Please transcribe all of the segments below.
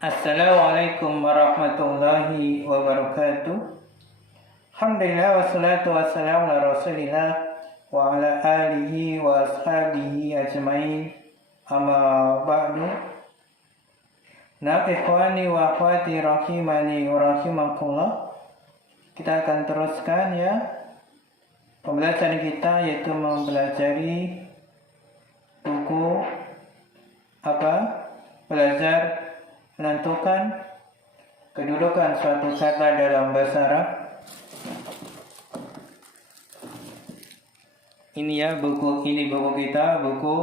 Assalamualaikum warahmatullahi wabarakatuh. Alhamdulillah wassalatu wassalamu ala rasulillah wa ala alihi wa ashabihi ajmain. Amma ba'du. Nah, ikhwani wa akhwati rahimani wa rahimakumullah. Kita akan teruskan ya pembelajaran kita, yaitu mempelajari buku belajar menentukan kedudukan suatu kata dalam bahasa Arab. Ini buku kita, buku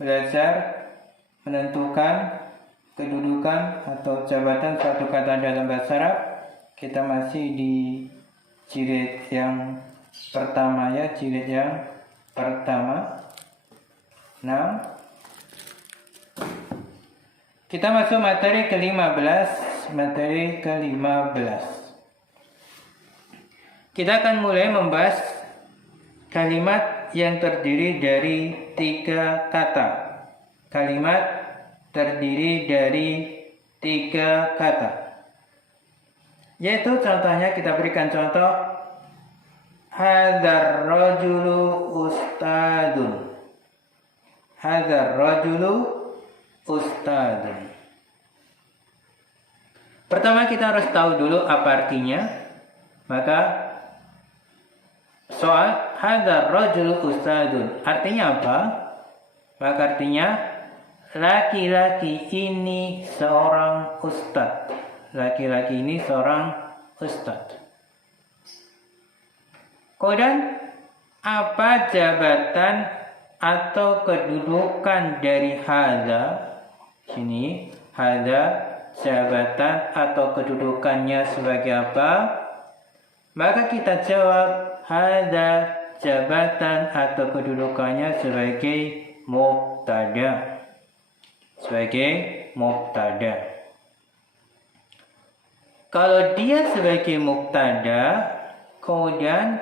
belajar menentukan kedudukan atau jabatan suatu kata dalam bahasa Arab. Kita masih di jilid yang pertama ya, jilid yang pertama. Nah, kita masuk materi ke-15. Kita akan mulai membahas kalimat yang terdiri dari 3 kata. Kalimat terdiri dari 3 kata. Yaitu contohnya, kita berikan contoh. Hadzal rajulu ustadun. Hadzal rajulu ustadun. Pertama kita harus tahu dulu apa artinya. Maka soal hadzal rajulu ustadun artinya apa? Maka artinya laki-laki ini seorang ustadz. Laki-laki ini seorang ustadz. Kemudian apa jabatan atau kedudukan dari hadza? Sini hadza jabatan atau kedudukannya sebagai apa? Maka kita jawab hadza jabatan atau kedudukannya sebagai mubtada. Sebagai mubtada. Kalau dia sebagai mubtada, kemudian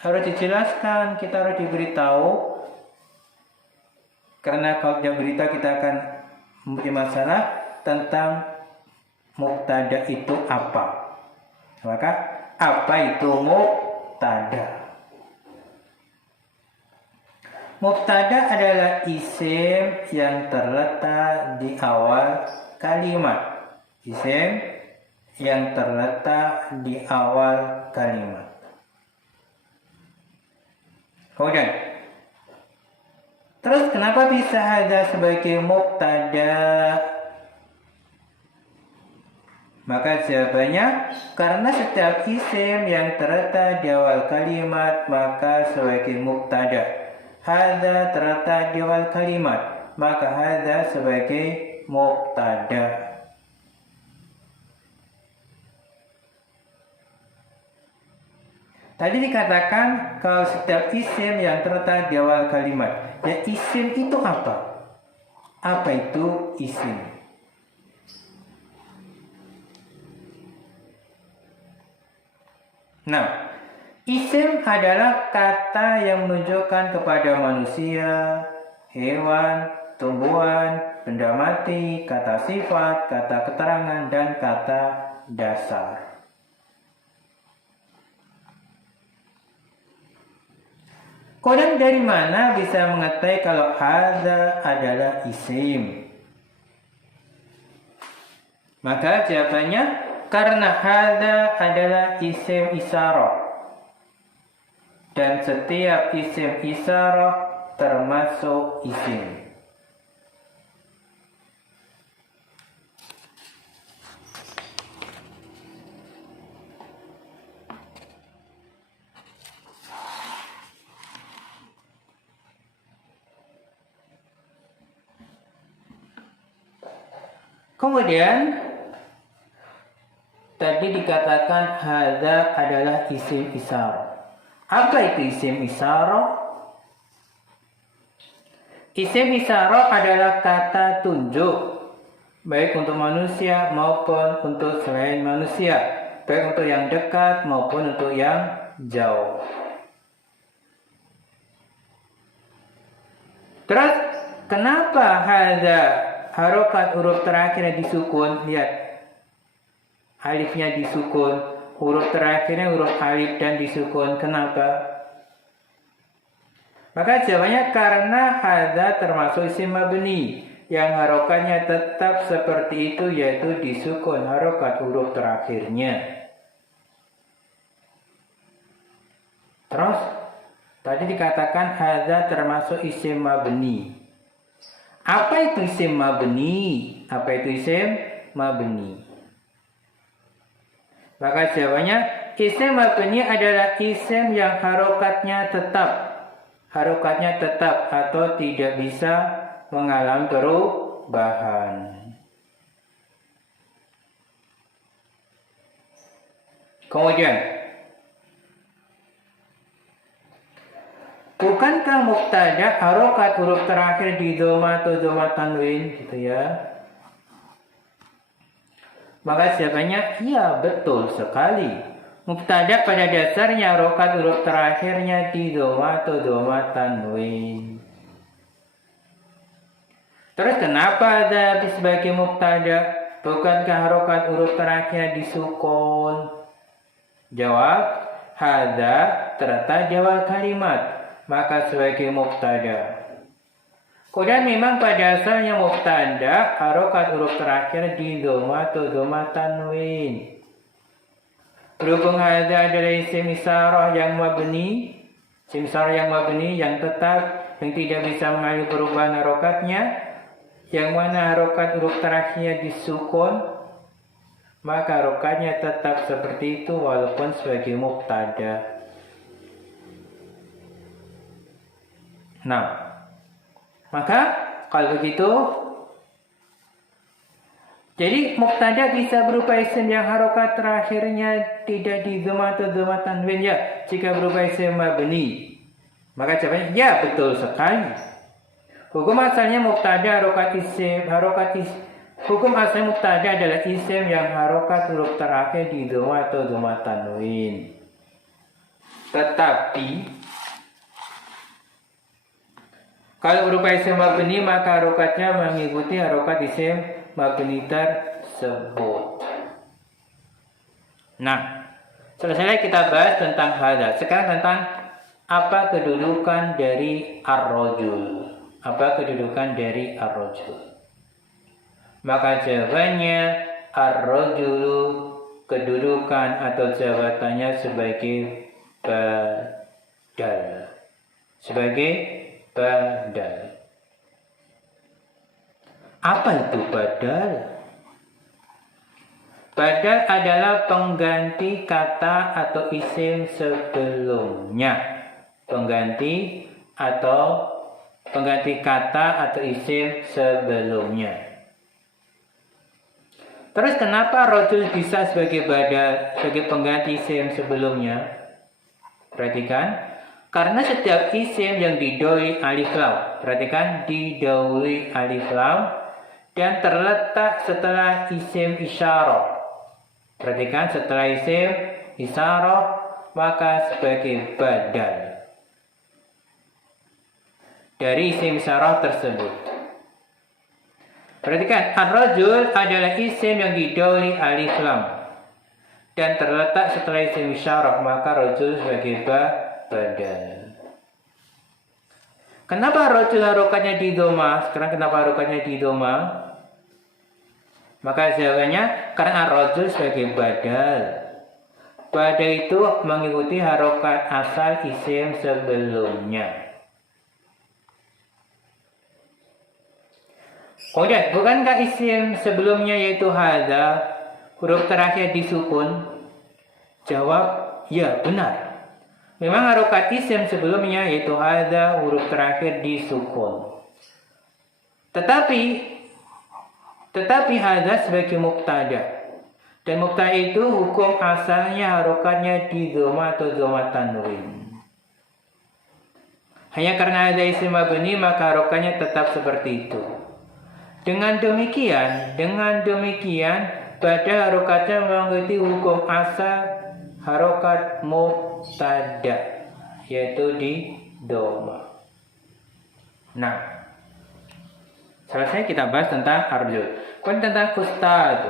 harus dijelaskan, kita harus diberitahu. Karena kalau tidak berita kita akan mempunyai masalah tentang mubtada itu apa. Maka apa itu mubtada? Mubtada adalah isim yang terletak di awal kalimat. Isim yang terletak di awal kalimat. Kemudian, terus kenapa bisa ada sebagai mubtada? Maka jawabannya, karena setiap isim yang terletak di awal kalimat maka sebagai mubtada. Hadza terletak di awal kalimat, maka hadza sebagai mubtada. Tadi dikatakan kalau setiap isim yang terletak di awal kalimat. Ya, isim itu apa? Apa itu isim? Nah, isim adalah kata yang menunjukkan kepada manusia, hewan, tumbuhan, benda mati, kata sifat, kata keterangan, dan kata dasar. Kemudian dari mana bisa mengetahui kalau hadza adalah isim? Maka jawabannya, karena hadza adalah isim isyarah. Dan setiap isim isyarah termasuk isim. Kemudian tadi dikatakan hadza adalah isim isyarah. Apa itu isim isyarah? Isim isyarah adalah kata tunjuk, baik untuk manusia maupun untuk selain manusia, baik untuk yang dekat maupun untuk yang jauh. Terus kenapa hadza harokat huruf terakhirnya disukun, lihat alifnya disukun, huruf terakhirnya huruf alif dan disukun. Kenapa? Maka jawabannya karena hadza termasuk isim mabni yang harokatnya tetap seperti itu, yaitu disukun harokat huruf terakhirnya. Terus tadi dikatakan hadza termasuk isim mabni. Apa itu isim mabni? Apa itu isim mabni? Maka jawabannya isim mabni adalah isim yang harokatnya tetap atau tidak bisa mengalami perubahan. Kemudian, bukankah mubtada harokat huruf terakhir di dhamma atau dhamma tanwin, gitu ya? Maka jawabannya iya, betul sekali. Mubtada pada dasarnya harokat huruf terakhirnya di dhamma atau dhamma tanwin. Terus kenapa ada sebagai mubtada? Bukankah harokat huruf terakhirnya disukun? Jawab, hadza terletak di awal kalimat, maka sebagai mubtada. Kemudian memang pada asalnya mubtada harokat huruf terakhir di dhamma atau dhamma tanwin. Berhubung hadza adalah isim isyarah yang mabni, isim isyarah yang mabni yang tetap, yang tidak bisa mengalami perubahan harokatnya, yang mana harokat huruf terakhirnya disukun, maka harokatnya tetap seperti itu walaupun sebagai mubtada. Nah, maka kalau begitu, jadi mubtada bisa berupa isim yang harokat terakhirnya tidak di dhamma atau dhamma tanwin, ya. Jika berupa isim mabni, maka jawabannya ya, betul sekali. Hukum asalnya mubtada hukum asalnya mubtada adalah isim yang harokat huruf terakhir di dhamma atau dhamma tanwin. Tetapi kalau berupa isim mabni, maka harokatnya mengikuti harokat isim mabni tersebut. Nah, selesai kita bahas tentang hadza. Sekarang tentang apa kedudukan dari ar-rajul. Apa kedudukan dari ar-rajul? Maka jawabannya ar-rajulu kedudukan atau jabatannya sebagai badal. Sebagai badal. Apa itu badal? Badal adalah pengganti kata atau isim sebelumnya. Pengganti kata atau isim sebelumnya. Terus kenapa rajul bisa sebagai badal, sebagai pengganti isim sebelumnya? Perhatikan, karena setiap isim yang didahului alif lam, perhatikan, didahului alif lam dan terletak setelah isim isyarah. Perhatikan, setelah isim isyarah maka sebagai badal dari isim isyarah tersebut. Perhatikan, ar-rajul adalah isim yang didahului alif lam dan terletak setelah isim isyarah, maka rajul sebagai badal. Kenapa rajul harokatnya di dhamma? Sekarang kenapa harokatnya di dhamma? Maka jawabannya karena ar-rajul sebagai badal. Badal itu mengikuti harokat asal isim sebelumnya. Kemudian, bukankah isim sebelumnya yaitu hadza huruf terakhir disukun? Jawab, ya, benar. Memang harokat isim sebelumnya yaitu hadza huruf terakhir disukun. Tetapi hadza sebagai mubtada. Dan mubtada itu hukum asalnya harokatnya di dhamma atau dhamma tanwin. Hanya karena ada isim mabni maka harokatnya tetap seperti itu. Dengan demikian pada harokatnya mengikuti hukum asal harokat mubtada, yaitu di dhamma. Nah, Selesai kita bahas tentang arjul. Kemudian tentang ustad.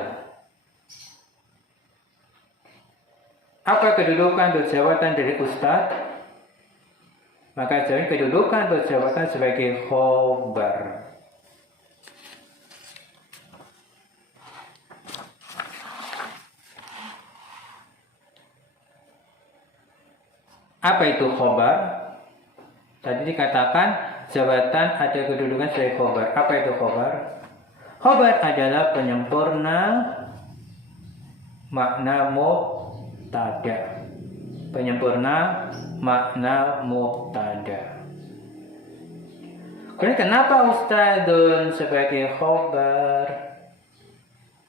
Apa kedudukan atau jabatan dari ustad? Maka jawabnya kedudukan atau jabatan sebagai khobar. Apa itu khobar? Tadi dikatakan jabatan ada kedudukan sebagai khobar. Apa itu khobar? Khobar adalah penyempurna makna mubtada. Penyempurna makna mubtada. Kemudian kenapa ustadun sebagai khobar?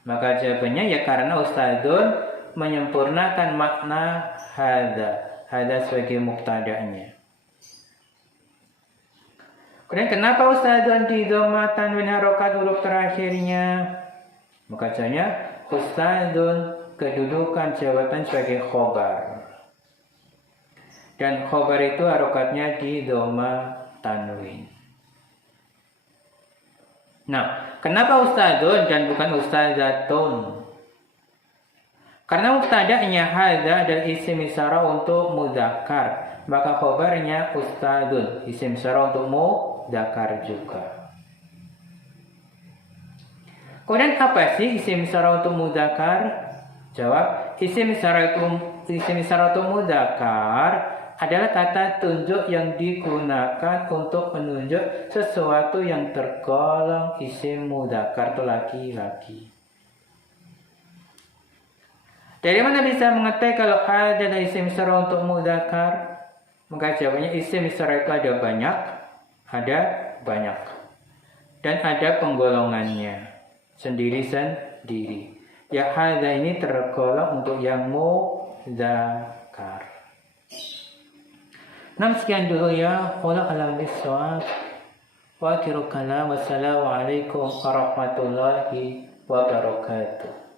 Maka jawabannya ya karena ustadun menyempurnakan makna hadza. Hadza sebagai mubtada'nya. Kemudian kenapa ustadun di dhamma tanwin harokat huruf terakhirnya? Maka jawabannya ustadun kedudukan jabatan sebagai khobar. Dan khobar itu harokatnya di dhamma tanwin. Nah, kenapa ustadun dan bukan ustadzatun? Karena mubtada'nya hadza dan isim isyarah untuk mudzakkar, maka khobarnya ustadun, isim isyarah untuk mudzakkar juga. Kemudian apa sih isim isyarah untuk mudzakkar? Jawab, isim isyarah untuk mudzakkar adalah kata tunjuk yang digunakan untuk menunjuk sesuatu yang tergolong isim mudzakkar atau laki-laki. Dari mana bisa mengetahui kalau ada isim isyarah untuk mudzakkar? Maka jawabannya isim isyarah itu ada banyak. Dan ada penggolongannya sendiri-sendiri. Ya hadza ini tergolong untuk yang mudzakkar. Nah, sekian dulu ya. Wallahu a'lam bishawab. Wa akhiru kalam. Wassalamualaikum warahmatullahi wabarakatuh.